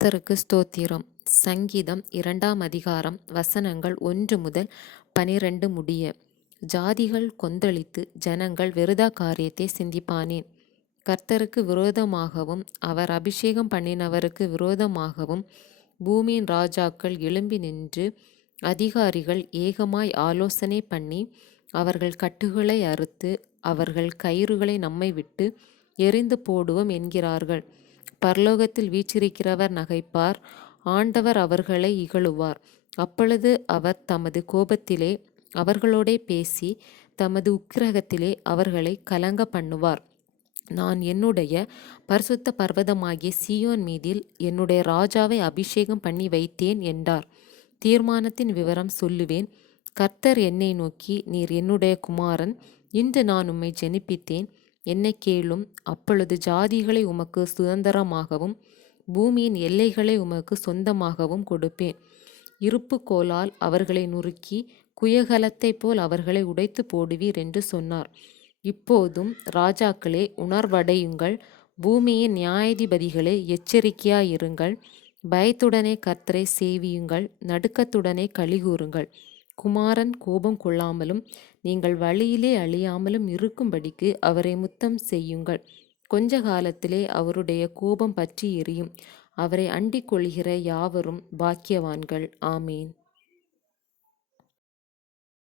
கர்த்தருக்கு ஸ்தோத்திரம். சங்கீதம் இரண்டாம் அதிகாரம் வசனங்கள் ஒன்று முதல் பனிரெண்டு முடிய. ஜாதிகள் கொந்தளித்து ஜனங்கள் விருதா காரியத்தை சிந்திப்பானேன். கர்த்தருக்கு விரோதமாகவும் அவர் அபிஷேகம் பண்ணினவருக்கு விரோதமாகவும் பூமியின் ராஜாக்கள் எழும்பி நின்று அதிகாரிகள் ஏகமாய் ஆலோசனை பண்ணி அவர்கள் கட்டுகளை அறுத்து அவர்கள் கயிறுகளை நம்மை விட்டு எறிந்து போடுவோம் என்கிறார்கள். பரலோகத்தில் வீற்றிருக்கிறவர் நகைப்பார் ஆண்டவர் அவர்களை இகழுவார். அப்பொழுது அவர் தமது கோபத்திலே அவர்களோடே பேசி தமது உக்கிரகத்திலே அவர்களை கலங்க பண்ணுவார். நான் என்னுடைய பரிசுத்த பர்வதமாகிய சீயோன் மீதில் என்னுடைய ராஜாவை அபிஷேகம் பண்ணி வைத்தேன் என்றார். தீர்மானத்தின் விவரம் சொல்லுவேன். கர்த்தர் என்னை நோக்கி நீர் என்னுடைய குமாரன் இன்று நான் உம்மை ஜெனிப்பித்தேன். என்னை கேளும் அப்பொழுது ஜாதிகளை உமக்கு சுதந்திரமாகவும் பூமியின் எல்லைகளை உமக்கு சொந்தமாகவும் கொடுப்பேன். இருப்பு கோலால் அவர்களை நுறுக்கி குயகலத்தைப் போல் அவர்களை உடைத்து போடுவீர் என்று சொன்னார். இப்போதும் ராஜாக்களே உணர்வடையுங்கள். பூமியின் நியாயாதிபதிகளே எச்சரிக்கையாயிருங்கள். பயத்துடனே கர்த்தரை சேவியுங்கள். நடுக்கத்துடனே கழிகூறுங்கள் குமாரன் கோபம் கொள்ளாமலும் நீங்கள் வழியிலே அழியாமலும் இருக்கும்படிக்கு அவரை முத்தம் செய்யுங்கள். கொஞ்ச காலத்திலே அவருடைய கோபம் பற்றி எரியும். அவரை அண்டிக் கொள்கிற யாவரும் பாக்கியவான்கள். ஆமேன்.